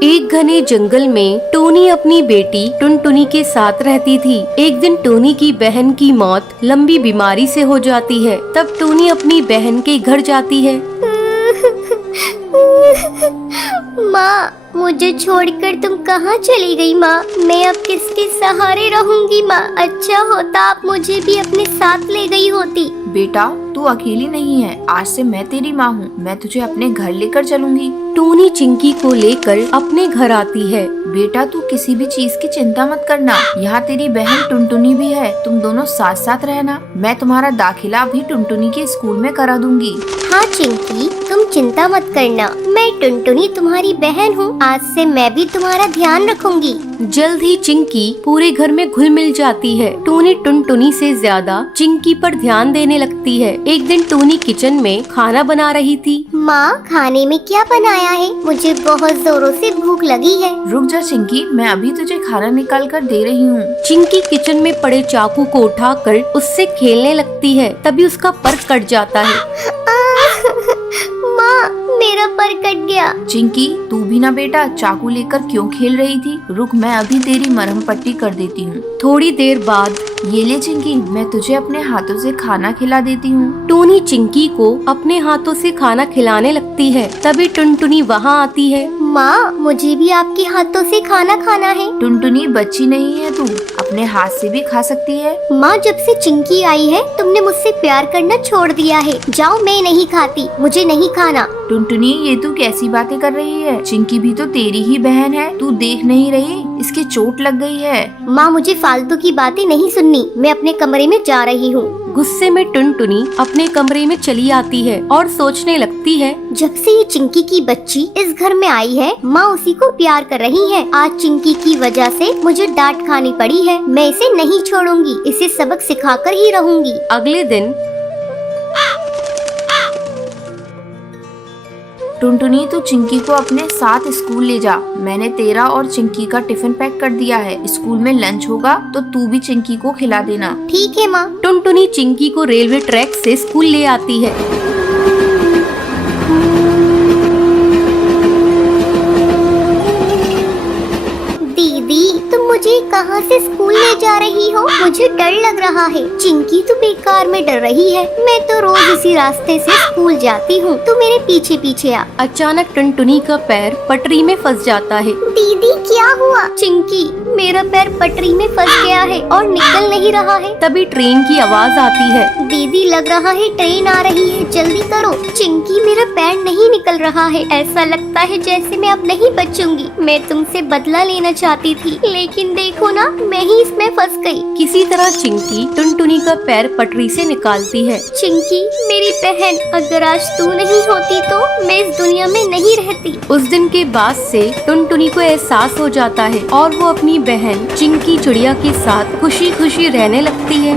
एक घने जंगल में टोनी अपनी बेटी टुनटुनी के साथ रहती थी। एक दिन टोनी की बहन की मौत लंबी बीमारी से हो जाती है। तब टोनी अपनी बहन के घर जाती है। माँ, मुझे छोड़कर तुम कहाँ चली गई माँ? मैं अब किसके सहारे रहूंगी माँ? अच्छा होता आप मुझे भी अपने साथ ले गई होती। बेटा, तू अकेली नहीं है। आज से मैं तेरी माँ हूँ। मैं तुझे अपने घर लेकर चलूंगी। टोनी चिंकी को लेकर अपने घर आती है। बेटा, तू किसी भी चीज की चिंता मत करना। यहाँ तेरी बहन टुनटुनी भी है। तुम दोनों साथ साथ रहना। मैं तुम्हारा दाखिला भी टुनटुनी के स्कूल में करा दूंगी। हाँ चिंकी, तुम चिंता मत करना। मैं टुनटुनी तुम्हारी बहन हूँ। आज से मैं भी तुम्हारा ध्यान रखूंगी। जल्द ही चिंकी पूरे घर में घुल मिल जाती है। टोनी टुनटुनी से ज्यादा चिंकी पर ध्यान देने लगती है। एक दिन टोनी किचन में खाना बना रही थी। माँ, खाने में क्या बनाया है? मुझे बहुत जोरों से भूख लगी है। रुक जा चिंकी, मैं अभी तुझे खाना निकाल कर दे रही हूँ। चिंकी किचन में पड़े चाकू को उठाकर उससे खेलने लगती है। तभी उसका पर कट जाता है। माँ, मेरा पर कट गया। चिंकी, तू भी ना बेटा चाकू लेकर क्यों खेल रही थी? रुक, मैं अभी तेरी मरहम पट्टी कर देती हूँ। थोड़ी देर बाद ये ले चिंकी, मैं तुझे अपने हाथों से खाना खिला देती हूँ। टोनी चिंकी को अपने हाथों से खाना खिलाने लगती है। तभी टुनटुनी वहाँ आती है। माँ, मुझे भी आपके हाथों से खाना खाना है। टुनटुनी, बच्ची नहीं है तू, अपने हाथ से भी खा सकती है। माँ, जब से चिंकी आई है तुमने मुझसे प्यार करना छोड़ दिया है। जाओ, मैं नहीं खाती, मुझे नहीं खाना। टुनटुनी, ये तू कैसी बातें कर रही है? चिंकी भी तो तेरी ही बहन है। तू देख नहीं रही इसके चोट लग गई है। माँ, मुझे फालतू की बातें नहीं सुननी। मैं अपने कमरे में जा रही हूँ। गुस्से में टुनटुनी अपने कमरे में चली आती है और सोचने लगती है, जब से ये चिंकी की बच्ची इस घर में आई है, माँ उसी को प्यार कर रही है। आज चिंकी की वजह से मुझे डांट खानी पड़ी है। मैं इसे नहीं छोड़ूंगी, इसे सबक सिखाकर ही रहूंगी। अगले दिन टुनटुनी, तू चिंकी को अपने साथ स्कूल ले जा। मैंने तेरा और चिंकी का टिफिन पैक कर दिया है। स्कूल में लंच होगा तो तू भी चिंकी को खिला देना। ठीक है माँ। टुनटुनी चिंकी को रेलवे ट्रैक से स्कूल ले आती है। दीदी, तुम मुझे कहाँ से स्कूल ले जा रही हो? मुझे डर लग रहा है। चिंकी तो बेकार में डर रही है। मैं तो रोज इसी रास्ते से स्कूल जाती हूँ। तू मेरे पीछे पीछे आ। अचानक टुनटुनी का पैर पटरी में फंस जाता है। दीदी, क्या हुआ? चिंकी, मेरा पैर पटरी में फंस गया है और निकल नहीं रहा है। तभी ट्रेन की आवाज आती है। दीदी, लग रहा है ट्रेन आ रही है, जल्दी करो। चिंकी, मेरा पैर नहीं निकल रहा है। ऐसा लगता है जैसे मैं अब नहीं बचूंगी। मैं तुमसे बदला लेना चाहती थी, लेकिन देखो ना, मैं ही इसमें फंस गई। किसी तरह चिंकी टुनटुनी का पैर पटरी से निकालती है। चिंकी, मेरी बहन, अगर आज तू नहीं होती तो मैं इस दुनिया में नहीं रहती। उस दिन के बाद से टुनटुनी को एहसास हो जाता है और वो अपनी बहन चिंकी चिड़िया के साथ खुशी खुशी रहने लगती है।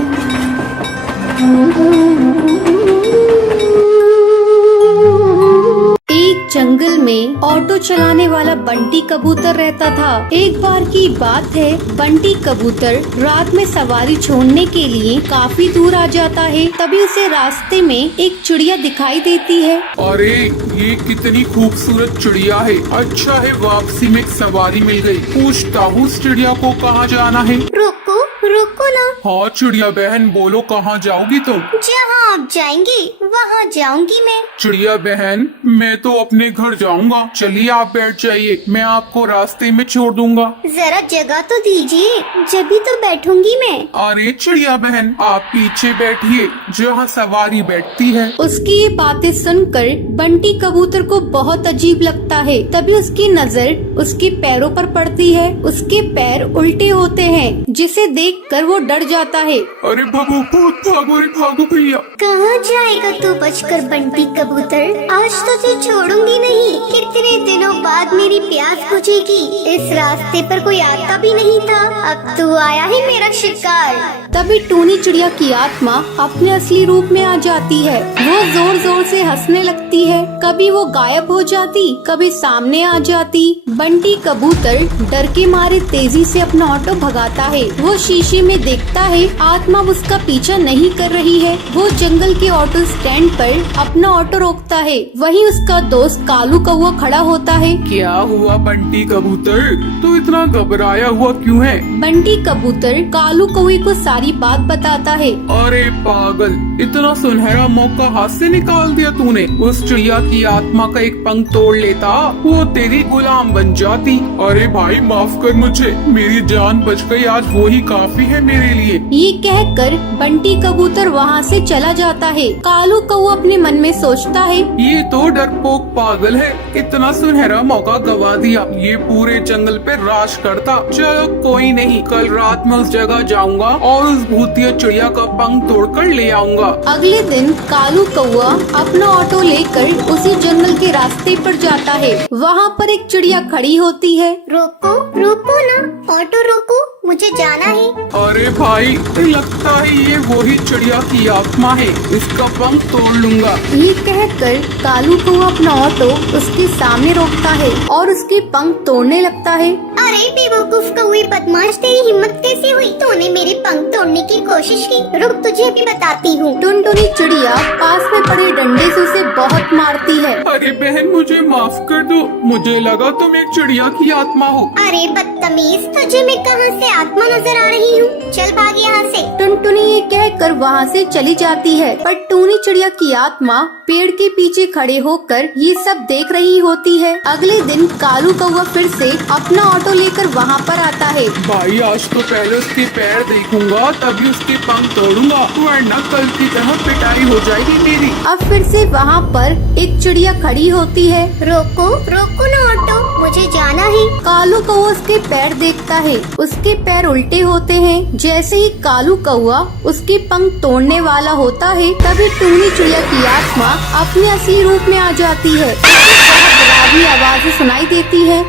एक जंगल में ऑटो चलाने वाला बंटी कबूतर रहता था। एक बार की बात है, बंटी कबूतर रात में सवारी छोड़ने के लिए काफी दूर आ जाता है। तभी उसे रास्ते में एक चिड़िया दिखाई देती है। अरे, ये कितनी खूबसूरत चिड़िया है। अच्छा है, वापसी में एक सवारी मिल गई। पूछता हूँ उस चिड़िया को कहाँ जाना है। रुको रुको ना। हाँ चिड़िया बहन, बोलो कहाँ जाओगी तुम? जहाँ आप जाएंगे वहाँ जाऊंगी मैं। चिड़िया बहन, मैं तो अपने घर जाऊंगा। चलिए आप बैठ जाइए, मैं आपको रास्ते में छोड़ दूंगा। जरा जगह तो दीजिए, जब भी तो बैठूंगी मैं। अरे चिड़िया बहन, आप पीछे बैठिए जहाँ सवारी बैठती है। उसकी ये बातें सुनकर बंटी कबूतर को बहुत अजीब लगता है। तभी उसकी नजर उसके पैरों पर पड़ती है। उसके पैर उल्टे होते हैं, जिसे देखकर वो डर जाता है। अरे भागो, भागो रे भागो भैया। कहाँ जाएगा तू बचकर बंटी कबूतर? आज तो तुझे छोड़ूंगी नहीं। कितने दिनों बाद मेरी प्यास बुझेगी। इस रास्ते पर कोई आता भी नहीं था, अब तू आया है मेरा शिकार। तभी टूनी चिड़िया की आत्मा अपने असली रूप में आ जाती है। वो जोर जोर से हंसने लगती है। कभी वो गायब हो जाती, कभी सामने आ जाती। बंटी कबूतर डर के मारे तेजी से अपना ऑटो भगाता है। वो शीशे नक्शे में देखता है आत्मा उसका पीछा नहीं कर रही है। वो जंगल के ऑटो स्टैंड पर अपना ऑटो रोकता है। वहीं उसका दोस्त कालू कौवा खड़ा होता है। क्या हुआ बंटी कबूतर, तू इतना घबराया हुआ क्यों है? बंटी कबूतर कालू कौवे को सारी बात बताता है। अरे पागल, इतना सुनहरा मौका हाथ से निकाल दिया तूने। उस चिड़िया की आत्मा का एक पंख तोड़ लेता, वो तेरी गुलाम बन जाती। अरे भाई माफ कर मुझे, मेरी जान बच गई, आज वो ही काफी है मेरे लिए। ये कहकर बंटी कबूतर वहाँ से चला जाता है। कालू कौवा अपने मन में सोचता है, ये तो डरपोक पागल है, इतना सुनहरा मौका गवा दिया। ये पूरे जंगल पे राज करता। चलो कोई नहीं, कल रात में उस जगह जाऊंगा और उस भूतिया चिड़िया का पंख तोड़कर ले आऊंगा। अगले दिन कालू कौवा अपना ऑटो लेकर उसी जंगल के रास्ते पर जाता है। वहाँ पर एक चिड़िया खड़ी होती है। रोको रोको ना, ऑटो रोको, मुझे जाना है। अरे भाई, लगता है ये वही चिड़िया की आत्मा है, इसका पंख तोड़ लूंगा। ये कहकर कालू कौवा अपना ऑटो उसके सामने रोकता है और उसके पंख तोड़ने लगता है। अरे बेवकूफ कौवे बदमाश, तेरी हिम्मत कैसे हुई? तूने मेरे पंख तोड़ने की कोशिश की। रुक, तुझे अभी बताती हूँ। टुनटुनी चिड़िया पास में पड़े डंडे से उसे बहुत मारती है। अरे बहन, मुझे माफ कर दो, मुझे लगा तुम एक चिड़िया की आत्मा हो। अरे बदतमीज, तुझे मैं कहाँ से आत्मा नजर आ रही हूँ? चल भाग यहाँ से। टुनटुनी ये कहकर वहाँ से चली जाती है, पर टूनी चिड़िया की आत्मा पेड़ के पीछे खड़े होकर ये सब देख रही होती है। अगले दिन कालू कौवा फिर से अपना ऑटो लेकर वहाँ पर आता है। भाई आज तो पहले उसके पैर देखूंगा, तभी उसके पंख तोड़ूंगा, वरना कल की तरह पिटाई हो जाएगी मेरी। अब फिर से वहाँ पर एक चिड़िया खड़ी होती है। रोको रोको ना ऑटो, मुझे जाना है। कालू कौवा उसके पैर देखता है, उसके पैर उल्टे होते हैं। जैसे ही कालू कौवा उसके पंख तोड़ने वाला होता है, तभी टूनी चिड़िया की आत्मा अपने असली रूप में आ जाती है। बहुत डरावनी आवाज़ें सुनाई देती है।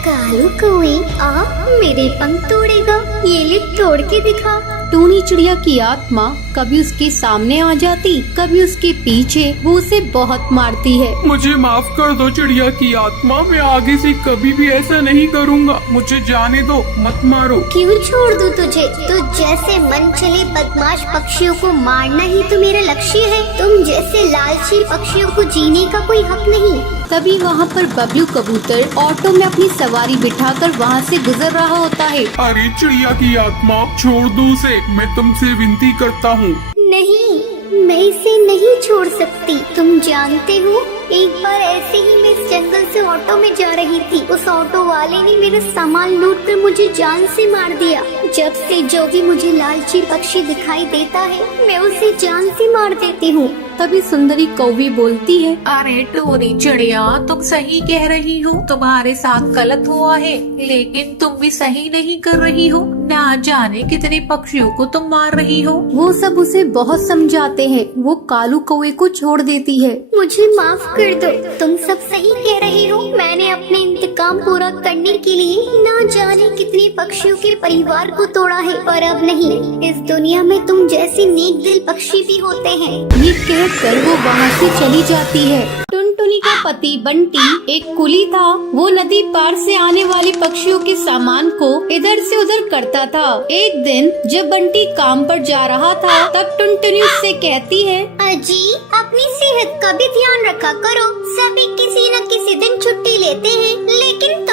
कालू कौवे, आ मेरे पंख तोड़ेगा? ये ले तोड़ के दिखा। टूनी चिड़िया की आत्मा कभी उसके सामने आ जाती, कभी उसके पीछे। वो उसे बहुत मारती है। मुझे माफ कर दो चिड़िया की आत्मा, मैं आगे से कभी भी ऐसा नहीं करूँगा। मुझे जाने दो, मत मारो। क्यों छोड़ दूं तुझे? तू जैसे मन चले बदमाश पक्षियों को मारना ही तो मेरा लक्ष्य है। तुम जैसे लालची पक्षियों को जीने का कोई हक नहीं। तभी वहाँ पर बबलू कबूतर ऑटो में अपनी सवारी बिठाकर वहाँ से गुजर रहा होता है। अरे चिड़िया की आत्मा, छोड़ दो उसे, मैं तुमसे विनती करता हूँ। नहीं, मैं इसे नहीं छोड़ सकती। तुम जानते हो, एक बार ऐसे ही मैं इस जंगल से ऑटो में जा रही थी। उस ऑटो वाले ने मेरा सामान लूट कर मुझे जान से मार दिया। जब से जो भी मुझे लालची पक्षी दिखाई देता है, मैं उसे जान से मार देती हूँ। तभी सुंदरी कौवी बोलती है, अरे टोनी चिड़िया, तुम सही कह रही हो, तुम्हारे साथ गलत हुआ है, लेकिन तुम भी सही नहीं कर रही हो। ना जाने कितने पक्षियों को तुम मार रही हो। वो सब उसे बहुत समझाते हैं। वो कालू कौवे को छोड़ देती है। मुझे माफ कर दो, तुम सब सही कह रही हो। मैंने अपने इंतकाम पूरा करने के लिए ना जाने कितने पक्षियों के परिवार को तोड़ा है, पर अब नहीं। इस दुनिया में तुम जैसे नेक दिल पक्षी भी होते हैं। ये कहकर वो वहाँ से चली जाती है। टुनटुनी का पति बंटी एक कुली था। वो नदी पार से आने वाले पक्षियों के सामान को इधर से उधर करता था। एक दिन जब बंटी काम पर जा रहा था, तब टुनटुनी उससे कहती है, अजी, अपनी सेहत का भी ध्यान रखा करो। सभी किसी न किसी दिन छुट्टी लेते हैं, लेकिन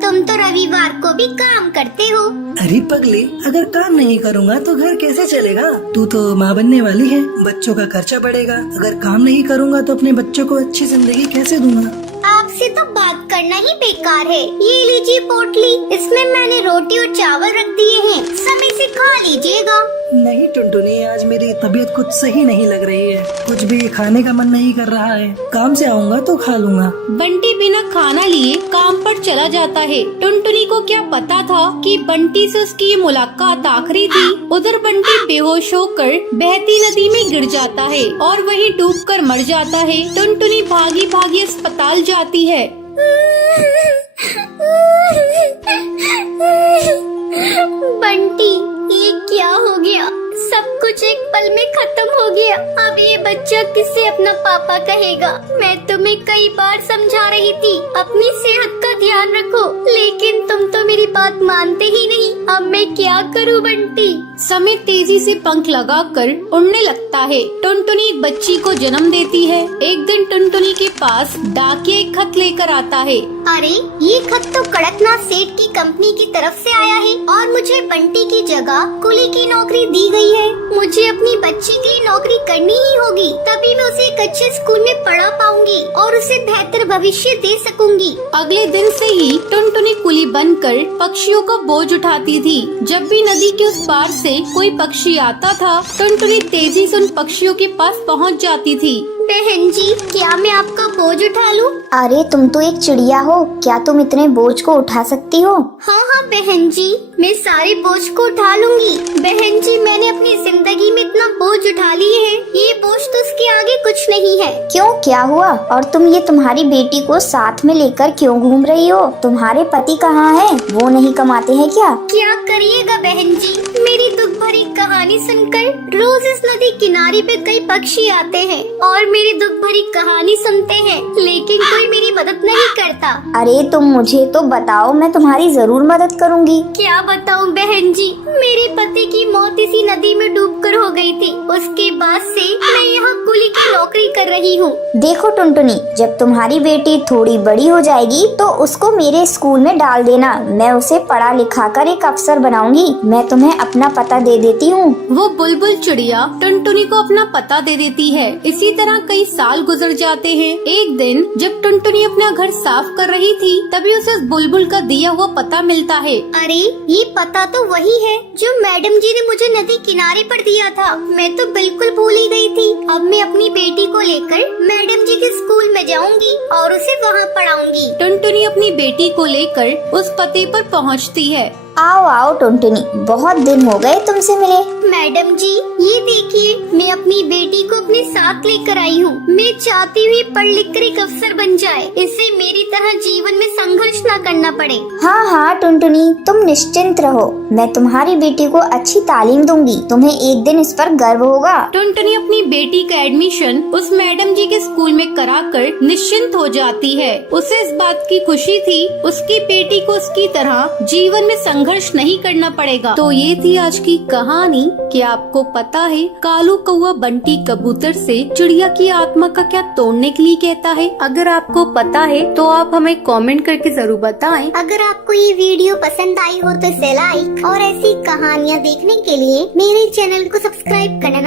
तुम तो रविवार को भी काम करते हो। अरे पगली, अगर काम नहीं करूँगा तो घर कैसे चलेगा? तू तो माँ बनने वाली है, बच्चों का खर्चा बढ़ेगा। अगर काम नहीं करूँगा तो अपने बच्चों को अच्छी जिंदगी कैसे दूंगा? आपसे तो बात करना ही बेकार है। ये लीजिए पोटली, इसमें मैंने रोटी और चावल रख दिए हैं, समय से खा लीजिएगा। नहीं टुनटुनी, आज मेरी तबीयत कुछ सही नहीं लग रही है, कुछ भी खाने का मन नहीं कर रहा है। काम से आऊँगा तो खा लूँगा। बंटी बिना खाना लिए काम पर चला जाता है। टुनटुनी को क्या पता था कि बंटी से उसकी ये मुलाकात आखिरी थी। उधर बंटी बेहोश होकर बहती नदी में गिर जाता है और वहीं डूबकर मर जाता है। टुनटुनी भागी भागी अस्पताल जाती है। बंटी, ये क्या हो गया? सब कुछ एक पल में खत्म हो गया। अब ये बच्चा किससे अपना पापा कहेगा? मैं तुम्हें कई बार समझा रही थी अपनी सेहत का ध्यान रखो, लेकिन तुम तो मेरी बात मानते ही नहीं। अब मैं क्या करूं बंटी? समय तेजी से पंख लगाकर उड़ने लगता है। टुनटुनी एक बच्ची को जन्म देती है। एक दिन टुनटुनी के पास डाकिया एक खत लेकर आता है। अरे ये खत तो कड़कनाथ सेठ की कंपनी की तरफ से आया है और मुझे बंटी की जगह कुली की नौकरी दी गई है। मुझे अपनी बच्ची के लिए नौकरी करनी ही होगी, तभी मैं उसे एक अच्छे स्कूल में पढ़ा पाऊंगी और उसे बेहतर भविष्य दे सकूंगी। अगले दिन से ही टुनटुनी कुली बनकर पक्षियों का बोझ उठाती थी। जब भी नदी के उस पार से कोई पक्षी आता था, टुनटुनी तेजी से उन पक्षियों के पास पहुंच जाती थी। बहन जी, क्या मैं आपका बोझ उठा लूं? अरे तुम तो एक चिड़िया हो, क्या तुम इतने बोझ को उठा सकती हो? हाँ हाँ बहन जी, मैं सारे बोझ को उठा लूंगी। बहन जी, मैंने अपनी जिंदगी में इतना बोझ उठा लिए है, ये बोझ तो उसके आगे कुछ नहीं है। क्यों, क्या हुआ? और तुम ये तुम्हारी बेटी को साथ में लेकर क्यों घूम रही हो? तुम्हारे पति कहाँ हैं? वो नहीं कमाते हैं क्या? क्या करिएगा बहन जी, मेरी दुख भरी कहानी सुनकर रोज इस नदी किनारे पे कई पक्षी आते हैं और मेरी दुख भरी कहानी सुनते हैं, लेकिन कोई मेरी मदद नहीं करता। अरे तुम मुझे तो बताओ, मैं तुम्हारी जरूर मदद करूंगी। क्या बताऊं बहन जी, मेरे पति की मौत इसी नदी में डूबकर हो गई थी। उसके बाद से मैं यहाँ कुली की नौकरी कर रही हूँ। देखो टुनटुनी, जब तुम्हारी बेटी थोड़ी बड़ी हो जाएगी तो उसको मेरे स्कूल में डाल देना। मैं उसे पढ़ा लिखा कर एक अफसर बनाऊंगी। मैं तुम्हें अपना पता दे देती हूँ। वो बुलबुल चिड़िया टुनटुनी को अपना पता दे देती है। इसी तरह कई साल गुजर जाते हैं। एक दिन जब टुनटुनी अपना घर साफ कर रही थी, तभी उसे उस बुलबुल का दिया हुआ पता मिलता है। अरे ये पता तो वही है जो मैडम जी ने मुझे नदी किनारे पर दिया था। मैं तो बिल्कुल भूल ही गई थी। अब मैं अपनी बेटी को लेकर मैडम जी के स्कूल में जाऊंगी और उसे वहाँ पढ़ाऊंगी। टुनटुनी अपनी बेटी को लेकर उस पते पर पहुँचती है। आओ आओ टुनटुनी, बहुत दिन हो गए तुमसे मिले। मैडम जी, ये देखिए, मैं अपनी बेटी को अपने साथ लेकर आई हूँ। मैं चाहती हुई पढ़ लिख कर एक अफसर बन जाए, इससे मेरी तरह जीवन में संघर्ष न करना पड़े। हाँ हाँ टुनटुनी, तुम निश्चिंत रहो, मैं तुम्हारी बेटी को अच्छी तालीम दूंगी। तुम्हें एक दिन इस पर गर्व होगा। टुनटुनी अपनी बेटी का एडमिशन उस मैडम जी के स्कूल में कराकर निश्चिंत हो जाती है। उसे इस बात की खुशी थी, उसकी बेटी को उसकी तरह जीवन में संघर्ष नहीं करना पड़ेगा। तो ये थी आज की कहानी। क्या आपको पता है कालू कौवा बंटी कबूतर से चिड़िया की आत्मा का क्या तोड़ने के लिए कहता है? अगर आपको पता है तो आप हमें कमेंट करके जरूर बताएं। अगर आपको ये वीडियो पसंद आई हो तो इसे लाइक और ऐसी कहानियाँ देखने के लिए मेरे चैनल को सब्सक्राइब करना